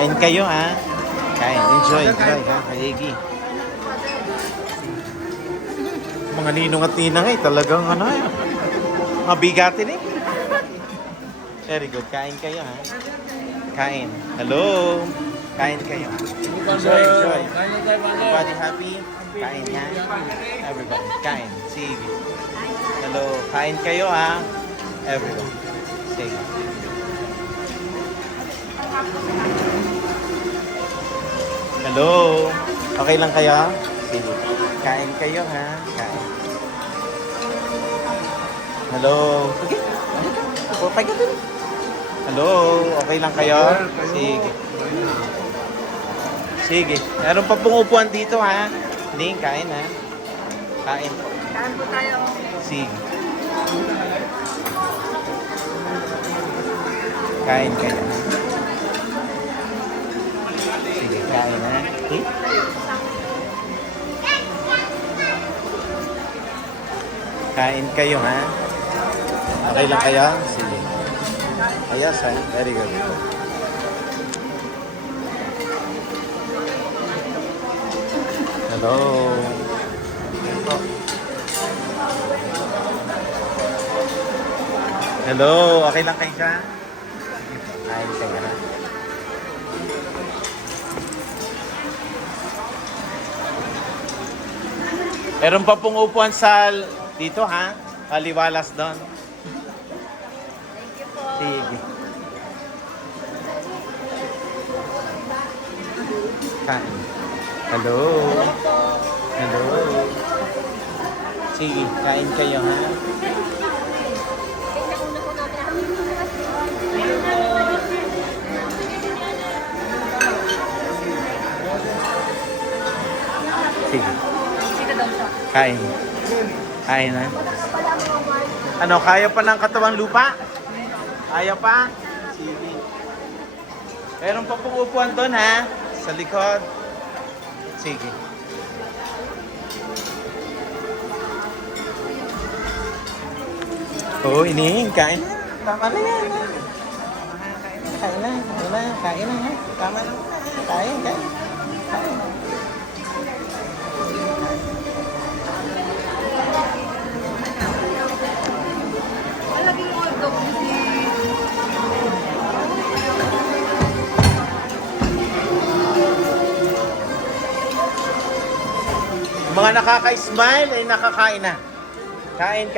Kain kayo ha. Kain. Enjoy ha. Hayegi. Mga ninong at ninang talagang ano eh. Mabigatin eh. Very good. Kain kayo ha. Kain. Hello. Kain kayo. Enjoy. Everybody happy? Kain ha. Everybody. Kain. Sige. Hello. Kain kayo ha. Everybody. Sige. Hello. Okay lang kayo? Sige. Kain kayo ha. Kain. Hello. Okay ka din. Hello. Okay lang kayo? Sige. Sige. Meron pa pong upuan dito ha. Hindi, kain ha. Kain. Kain po tayo. Sige. Kain kayo. Sige, kain ha. Okay? Kain kayo ha. Okay lang kayo? Sige. Ayos ha. Very good. Hello. Hello. Okay lang kayo ka? Kain kayo ha. Meron pa pong upuan sa dito ha. Paliwalas doon. Thank you po. Sige. Kain. Hello. Hello. Sige, kain kayo ha. Sige. Kain. Kain ha. Ano, kaya pa ng katawang lupa? Kaya pa? Sige. Meron pa pong upuan doon ha. Sa likod. Sige. Oo, inihin. Kain na. Tama na yan. Kain na. Kain na. Tama na. Kain. Kain. Malagay yung hot dog. Mga nakaka-smile ay nakakain na. Kain.